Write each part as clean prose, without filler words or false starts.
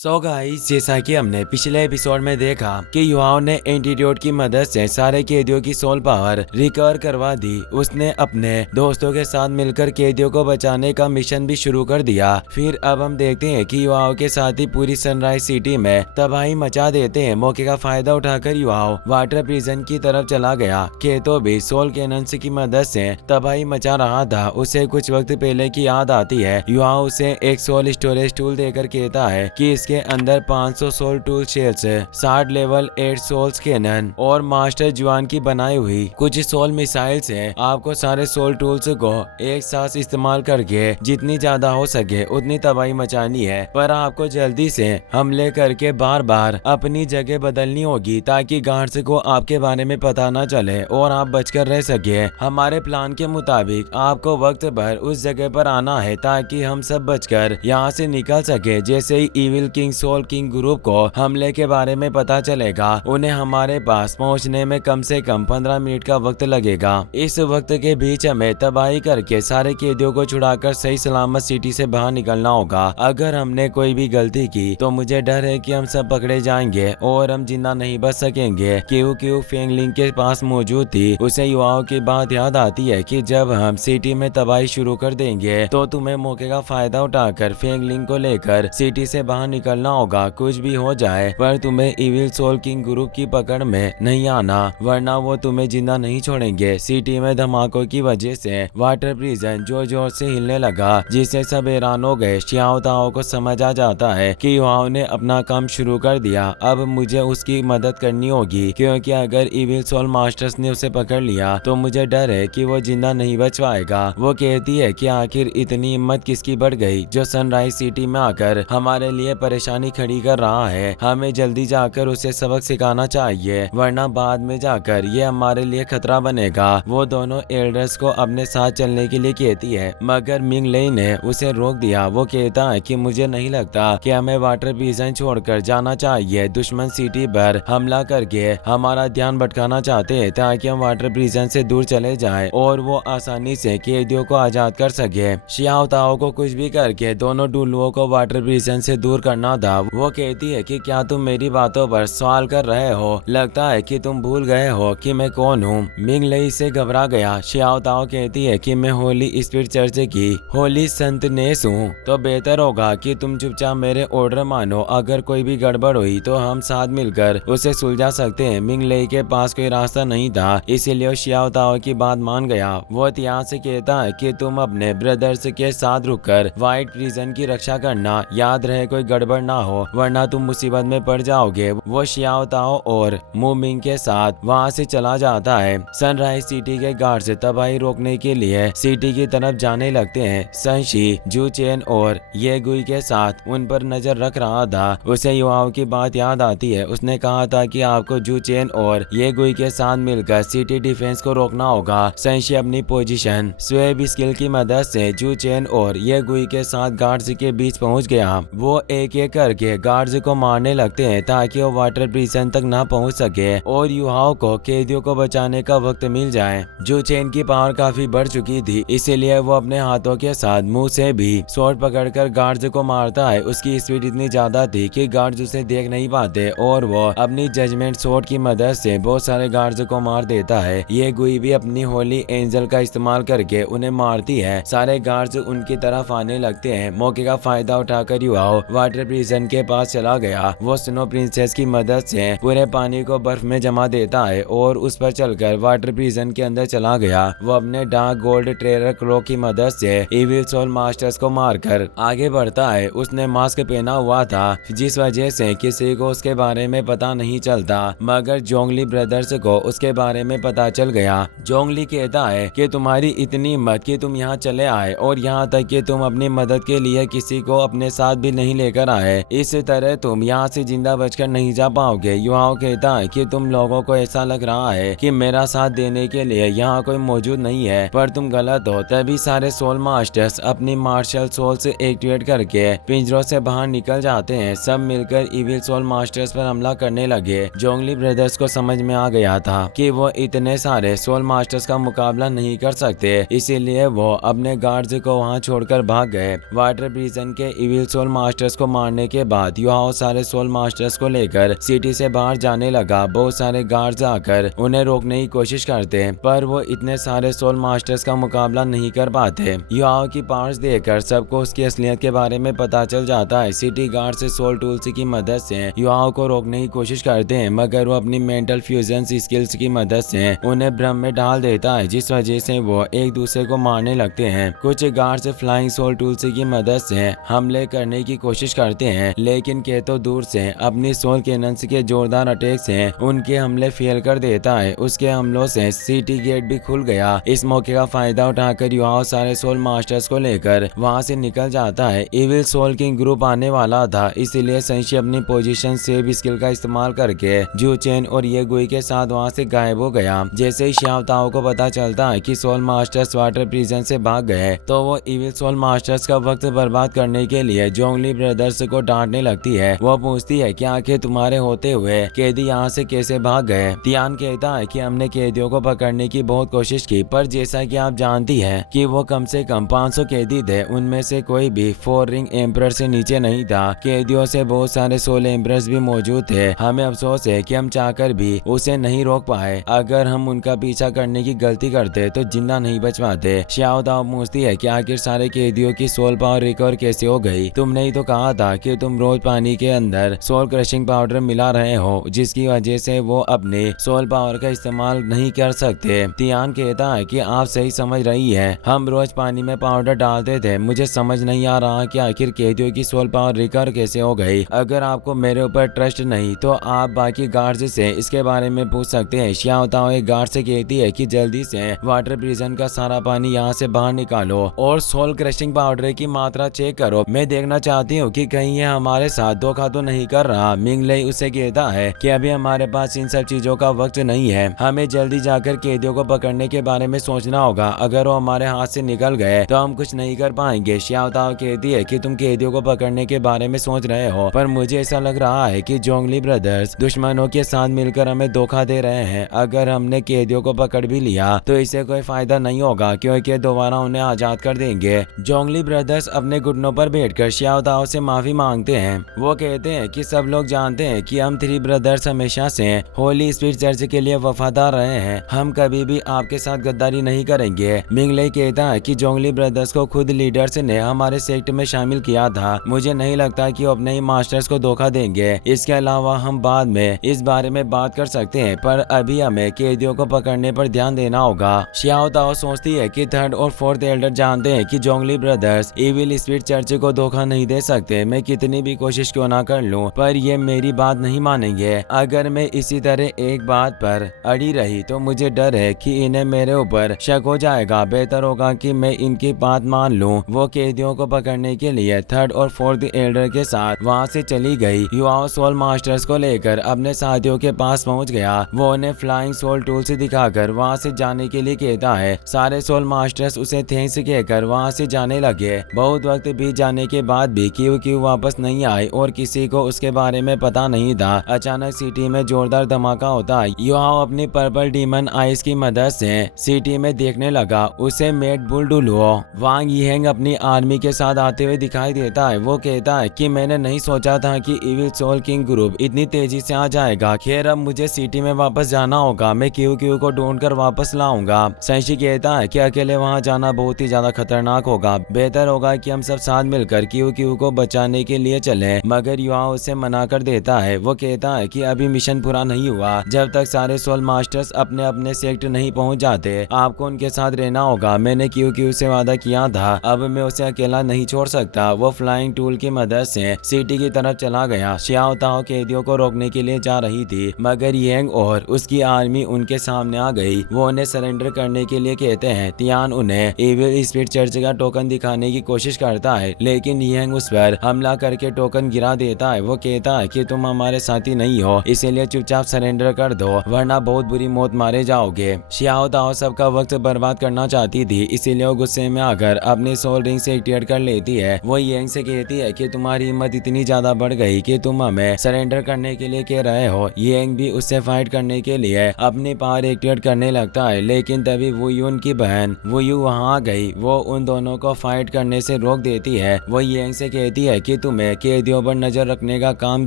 Guys, जैसा कि हमने पिछले एपिसोड में देखा कि युवाओं ने एंटीट्यूड की मदद से सारे कैदियों की सोल पावर रिकवर करवा दी। उसने अपने दोस्तों के साथ मिलकर कैदियों को बचाने का मिशन भी शुरू कर दिया। फिर अब हम देखते हैं कि युवाओं के साथ ही पूरी सनराइज सिटी में तबाही मचा देते हैं। मौके का फायदा उठाकर युवाओं वाटर प्रिजन की तरफ चला गया। केतो भी सोल कैनन्स की मदद से तबाही मचा रहा था। उसे कुछ वक्त पहले की याद आती है। युवाओं उसे एक सोल स्टोरेज टूल देकर कहता है कि इसके अंदर 500 soul tool shells, 60 level 8 souls cannon और मास्टर जुआन की बनाई हुई कुछ सोल मिसाइल्स है। आपको सारे सोल टूल्स को एक साथ इस्तेमाल करके जितनी ज्यादा हो सके उतनी तबाही मचानी है, पर आपको जल्दी से हमले करके बार बार अपनी जगह बदलनी होगी ताकि गार्ड्स को आपके बारे में पता न चले और आप बचकर रह सके। हमारे प्लान के मुताबिक आपको वक्त भर उस जगह पर आना है ताकि हम सब बचकर यहाँ से निकल सके। जैसे ही evil king soul king group को हमले के बारे में पता चलेगा, उन्हें हमारे पास पहुंचने में कम से कम 15 मिनट का वक्त लगेगा। इस वक्त के बीच हमें तबाही करके सारे कैदियों को छुड़ाकर सही सलामत सिटी से बाहर निकलना होगा। अगर हमने कोई भी गलती की तो मुझे डर है कि हम सब पकड़े जाएंगे और हम जिंदा नहीं बच सकेंगे। क्यों फेंगलिंग के पास मौजूद थी। उसे युवाओं की बात याद आती है कि जब हम सिटी में तबाही शुरू कर देंगे तो तुम्हें मौके का फायदा उठाकर फेंगलिंग को लेकर सिटी से बाहर निकलना होगा। कुछ भी हो जाए पर तुम्हें इविल सोल किंग ग्रुप की पकड़ में नहीं आना, वरना वो तुम्हें जिंदा नहीं छोड़ेंगे। सिटी में धमाकों की वजह से वाटर प्रिजन जोर जोर से हिलने लगा, जिससे सब हैरान हो गए। शियाओ ताओ को समझ आ जाता है कि युवाओं ने अपना काम शुरू कर दिया। अब मुझे उसकी मदद करनी होगी, क्योंकि अगर इविल सोल मास्टर्स ने उसे पकड़ लिया तो मुझे डर है कि वो जिंदा नहीं बच पाएगा। वो कहती है कि आखिर इतनी हिम्मत किसकी बढ़ गई जो सनराइज सिटी में आकर हमारे लिए परेशानी खड़ी कर रहा है। हमें जल्दी जाकर उसे सबक सिखाना चाहिए, वरना बाद में जाकर ये हमारे लिए खतरा बनेगा। वो दोनों एल्डर्स को अपने साथ चलने के लिए कहती है, मगर मिंग लेई ने उसे रोक दिया। वो कहता है कि मुझे नहीं लगता कि हमें वाटर प्रिजन छोड़कर जाना चाहिए। दुश्मन सिटी पर हमला करके हमारा ध्यान भटकाना चाहते हैं ताकि हम वाटर प्रिजन से दूर चले जाएं और वो आसानी से कैदियों को आजाद कर सके। शियाओ ताओ को कुछ भी करके दोनों डुलुओं को वाटर प्रिजन से दूर करना था। वो कहती है कि क्या तुम मेरी बातों पर सवाल कर रहे हो? लगता है कि तुम भूल गए हो कि मैं कौन हूँ। मिंग लेई से घबरा गया। शियाओ ताओ कहती है कि मैं होली स्पिरिट चर्च की होली संत नेस हूँ, तो बेहतर होगा कि तुम चुपचाप मेरे ऑर्डर मानो। अगर कोई भी गड़बड़ हुई तो हम साथ मिलकर उसे सुलझा सकते हैं। मिंग लेई के पास कोई रास्ता नहीं था, इसीलिए वो शियाओ ताओ की बात मान गया। वो त्याग से कहता है कि तुम अपने ब्रदर्स के साथ रुककर व्हाइट प्रिजन की रक्षा करना। याद रहे कोई गड़बड़ ना हो, वरना तुम मुसीबत में पड़ जाओगे। वो शियाओ ताओ और मूमिंग के साथ वहाँ से चला जाता है। सनराइज सिटी के गार्ड्स तबाही रोकने के लिए सिटी की तरफ जाने लगते हैं। संशी, जू चेन और ये गुई के साथ उन पर नजर रख रहा था। उसे युवाओं की बात याद आती है। उसने कहा था कि आपको जू चेन और ये गुई के साथ मिलकर सिटी डिफेंस को रोकना होगा। संशी अपनी पोजीशन स्वेब स्किल की मदद से जू चेन और ये गुई के साथ गार्ड्स के बीच पहुंच गया। वो एक एक करके गार्ड्स को मारने लगते हैं ताकि वो वाटर प्रिजन तक ना पहुंच सके और युवाओं को कैदियों को बचाने का वक्त मिल जाए। जू चेन की पावर काफी बढ़ चुकी थी, इसीलिए वो अपने हाथों के साथ मुंह से भी स्वॉर्ड पकड़कर गार्ड्स को मारता है। उसकी स्पीड इतनी ज्यादा थी कि गार्ड्स उसे देख नहीं पाते और वो अपनी जजमेंट स्वॉर्ड की मदद से बहुत सारे गार्ड्स को मार देता है। ये गुई भी अपनी होली एंजल का इस्तेमाल करके उन्हें मारती है। सारे गार्ड्स उनकी तरफ आने लगते हैं। मौके का फायदा उठाकर युवाओं वाटर प्रिजन के पास चला गया। वो स्नो प्रिंसेस की मदद से पूरे पानी को बर्फ में जमा देता है और उस पर चलकर वाटर प्रिजन के अंदर चला गया। वो अपने डार्क गोल्ड ट्रेलर क्लो की मदद से इविल सोल मास्टर्स को मारकर आगे बढ़ता है। उसने मास्क पहना हुआ था, जिस वजह से किसी को उसके बारे में पता नहीं चलता, मगर जोंगली ब्रदर्स को उसके बारे में पता चल गया। जोंगली कहता है कि तुम्हारी इतनी हिम्मत कि तुम यहाँ चले आए और यहाँ तक कि तुम अपनी मदद के लिए किसी को अपने साथ भी नहीं लेकर आए। इस तरह तुम यहाँ से जिंदा बचकर नहीं जा पाओगे। युवाओं कहता है कि तुम लोगों को ऐसा लग रहा है कि मेरा साथ देने के लिए यहाँ कोई मौजूद नहीं है, पर तुम गलत हो। तभी सारे सोल मास्टर्स अपनी मार्शल सोल से एक्टिवेट करके पिंजरों से बाहर निकल जाते हैं। सब मिलकर इविल सोल मास्टर्स पर हमला करने लगे। जोंगली ब्रदर्स को समझ में आ गया था कि वो इतने सारे सोल मास्टर्स का मुकाबला नहीं कर सकते, इसीलिए वो अपने गार्ड्स को वहाँ छोड़कर भाग गए। वाटर प्रिजन के इविल सोल मास्टर्स को मारने मारने के बाद युआओ सारे सोल मास्टर्स को लेकर सिटी से बाहर जाने लगा। बहुत सारे गार्ड्स आकर उन्हें रोकने की कोशिश करते पर वो इतने सारे सोल मास्टर्स का मुकाबला नहीं कर पाते। युआओ की पावर्स देखकर सबको उसकी असलियत के बारे में पता चल जाता है। सिटी गार्ड से सोल टूल्स की मदद से युआओ को रोकने की कोशिश करते हैं, मगर वो अपनी मेंटल फ्यूजन स्किल्स की मदद से उन्हें भ्रम में डाल देता है, जिस वजह से वो एक दूसरे को मारने लगते हैं। कुछ गार्ड्स फ्लाइंग सोल टूल्स की मदद से हमले करने की कोशिश करते हैं, लेकिन केतो दूर से अपनी सोल कैनन्स के जोरदार अटैक से उनके हमले फेल कर देता है। उसके हमलों से सिटी गेट भी खुल गया। इस मौके का फायदा उठाकर युआओ सारे सोल मास्टर्स को लेकर वहां से निकल जाता है। इविल सोल किंग ग्रुप आने वाला था, इसीलिए संशी अपनी पोजीशन सेव स्किल का इस्तेमाल करके जू चेन और ये गुई के साथ वहां से गायब हो गया। जैसे ही xiao tao को पता चलता है कि सोल मास्टर्स वाटर प्रिजन से भाग गए, तो वो इविल सोल मास्टर्स का वक्त बर्बाद करने के लिए जोंगली ब्रदर्स को डांटने लगती है। वो पूछती है कि आखिर तुम्हारे होते हुए कैदी यहाँ से कैसे भाग गए। तियान कहता है कि हमने कैदियों को पकड़ने की बहुत कोशिश की, पर जैसा कि आप जानती है कि वो कम से कम 500 कैदी थे, उनमें से कोई भी 4 रिंग एम्पर से नीचे नहीं था। कैदियों से बहुत सारे सोल एम्परर्स भी मौजूद थे। हमें अफसोस है कि हम चाहकर भी उसे नहीं रोक पाए। अगर हम उनका पीछा करने की गलती करते तो जिंदा नहीं बच पाते। xiao tao पूछती है कि आखिर सारे कैदियों की सोल पावर रिकवर कैसे हो गई। तुमने ही तो कहा था कि तुम रोज पानी के अंदर सोल क्रशिंग पाउडर मिला रहे हो, जिसकी वजह से वो अपने सोल पावर का इस्तेमाल नहीं कर सकते। तियान कहता है कि आप सही समझ रही है, हम रोज पानी में पाउडर डालते थे। मुझे समझ नहीं आ रहा कि आखिर कैदियों की सोल पावर रिकवर कैसे हो गई। अगर आपको मेरे ऊपर ट्रस्ट नहीं तो आप बाकी गार्ड्स से इसके बारे में पूछ सकते हैं। xiao tao एक गार्ड से कहती है कि जल्दी से वाटर प्रिजन का सारा पानी यहाँ से बाहर निकालो और सोल क्रशिंग पाउडर की मात्रा चेक करो। मैं देखना चाहती हूँ कि कहीं ये हमारे साथ धोखा तो नहीं कर रहा। मिंगले उसे कहता है कि अभी हमारे पास इन सब चीजों का वक्त नहीं है, हमें जल्दी जाकर कैदियों को पकड़ने के बारे में सोचना होगा। अगर वो हमारे हाथ से निकल गए तो हम कुछ नहीं कर पाएंगे। xiao tao कहती है कि तुम कैदियों को पकड़ने के बारे में सोच रहे हो, पर मुझे ऐसा लग रहा है कि जोंगली ब्रदर्स दुश्मनों के साथ मिलकर हमें धोखा दे रहे हैं। अगर हमने कैदियों को पकड़ भी लिया तो इससे कोई फायदा नहीं होगा, क्योंकि दोबारा उन्हें आजाद कर देंगे। जोंगली ब्रदर्स अपने घुटनों पर बैठकर xiao tao से माफी मांगते हैं। वो कहते हैं कि सब लोग जानते हैं कि हम 3 ब्रदर्स हमेशा से होली स्पिरिट चर्च के लिए वफादार रहे हैं। हम कभी भी आपके साथ गद्दारी नहीं करेंगे। मिंगले कहता है कि जोंगली ब्रदर्स को खुद लीडर्स ने हमारे सेक्ट में शामिल किया था। मुझे नहीं लगता कि वो अपने ही मास्टर्स को धोखा देंगे। इसके अलावा हम बाद में इस बारे में बात कर सकते हैं, पर अभी हमें कैदियों को पकड़ने पर ध्यान देना होगा। xiao tao सोचती है कि 3rd और 4th एल्डर जानते हैं कि जोंगली ब्रदर्स इविल स्पिरिट चर्च को धोखा नहीं दे सकते। मैं कितनी भी कोशिश क्यों ना कर लूं, पर ये मेरी बात नहीं मानेंगे। अगर मैं इसी तरह एक बात पर अड़ी रही तो मुझे डर है कि इन्हें मेरे ऊपर शक हो जाएगा। बेहतर होगा कि मैं इनकी बात मान लूं। वो कैदियों को पकड़ने के लिए 3rd और 4th एल्डर के साथ वहां से चली गई। युआओ सोल मास्टर्स को लेकर अपने साथियों के पास पहुंच गया। वो उन्हें फ्लाइंग सोल टूल से दिखाकर वहां से जाने के लिए कहता है। सारे सोल मास्टर्स उसे थैंक्स कहकर वहां से जाने लगे। बहुत वक्त बीत जाने के बाद भी क्यों वापस नहीं आए और किसी को उसके बारे में पता नहीं था। अचानक सिटी में जोरदार धमाका होता है। युआओ अपनी पर्पल डीमन आइस की मदद से सिटी में देखने लगा। उसे मेट बुल डुलुओ वांग यिहेंग अपनी आर्मी के साथ आते हुए दिखाई देता है। वो कहता है कि मैंने नहीं सोचा था कि इविल सोल किंग ग्रुप इतनी तेजी से आ जाएगा। खैर अब मुझे सिटी में वापस जाना होगा। मैं क्यू को ढूंढकर वापस लाऊंगा। संशी कहता है कि अकेले वहां जाना बहुत ही ज्यादा खतरनाक होगा। बेहतर होगा कि हम सब साथ मिलकर क्यू को बचाने के लिए चलें। मगर युआओ उसे मना कर देता है। वो कहता है कि अभी मिशन पूरा नहीं हुआ। जब तक सारे सोल मास्टर्स अपने अपने सेक्ट नहीं पहुंच जाते, आपको उनके साथ रहना होगा। मैंने क्यू से वादा किया था, अब मैं उसे अकेला नहीं छोड़ सकता। वो फ्लाइंग टूल की मदद से सिटी की तरफ चला गया। xiao tao कैदियों को रोकने के लिए जा रही थी, मगर येंग और उसकी आर्मी उनके सामने आ गई। वो उन्हें सरेंडर करने के लिए कहते हैं। तियान उन्हें इविल स्पिरिट चर्च का टोकन दिखाने की कोशिश करता है, लेकिन येंग उस पर हमला करके टोकन गिरा देता है। वो कहता है कि तुम हमारे साथी नहीं हो, इसीलिए चुपचाप सरेंडर कर दो, वरना बहुत बुरी मौत मारे जाओगे। xiao tao सबका वक्त बर्बाद करना चाहती थी, इसीलिए वो गुस्से में आकर अपनी सोल रिंग से एक्टिवेट कर लेती है। वो येंग से कहती है कि तुम्हारी हिम्मत इतनी ज्यादा बढ़ गई कि तुम हमें सरेंडर करने के लिए कह रहे हो। येंग भी उससे फाइट करने के लिए अपनी पावर एक्टिवेट करने लगता है, लेकिन तभी वुयुन की बहन वुयु वहां आ गई। वो उन दोनों को फाइट करने से रोक देती है। वो येंग से कहती है कि तुम्हें कैदियों पर नजर रखने का काम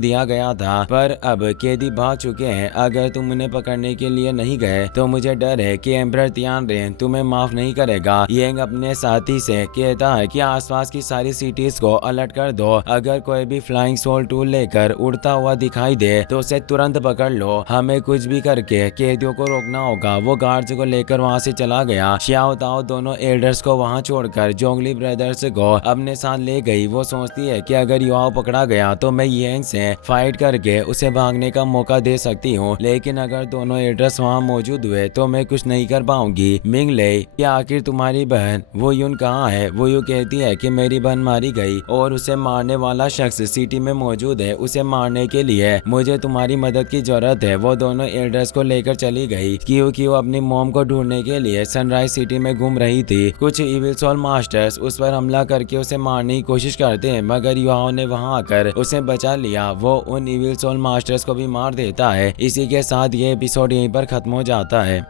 दिया गया था, पर अब कैदी भाग चुके हैं। अगर तुम उन्हें पकड़ने के लिए नहीं गए तो मुझे डर है कि एम्परर तियानरेन तुम्हें माफ नहीं करेगा। येंग अपने साथी से कहता है कि आसपास की सारी सिटीज को अलर्ट कर दो। अगर कोई भी फ्लाइंग सोल टूल लेकर उड़ता हुआ दिखाई दे तो उसे तुरंत पकड़ लो। हमें कुछ भी करके कैदियों को रोकना होगा। वो गार्ड्स को लेकर वहाँ से चला गया। श्याओ ताओ दोनों एल्डर्स को वहाँ छोड़कर जोंगली ब्रदर्स को अपने साथ ले गई। वो सोचती है कि अगर युवाओं पकड़ा गया तो मैं येंग से फाइट करके उसे भागने का मौका दे सकती हूँ, लेकिन अगर दोनों एल्डर्स वहाँ मौजूद हुए तो मैं कुछ नहीं कर पाऊंगी। मिंगले, क्या आखिर तुम्हारी बहन वो यून कहाँ है? वो यूं कहती है कि मेरी बहन मारी गई और उसे मारने वाला शख्स सिटी में मौजूद है। उसे मारने के लिए मुझे तुम्हारी मदद की जरूरत है। वो दोनों एल्डर्स को लेकर चली गई क्योंकि वो अपनी मॉम को ढूंढने के लिए सनराइज सिटी में घूम रही थी। कुछ इविल सोल मास्टर्स उस पर हमला करके उसे मारने की कोशिश करते हैं, मगर युवाओं ने वहां आकर उसे बचा लिया। वो उन इविल सोल मास्टर्स को भी मार देता है। इसी के साथ ये एपिसोड यहीं पर खत्म हो जाता है।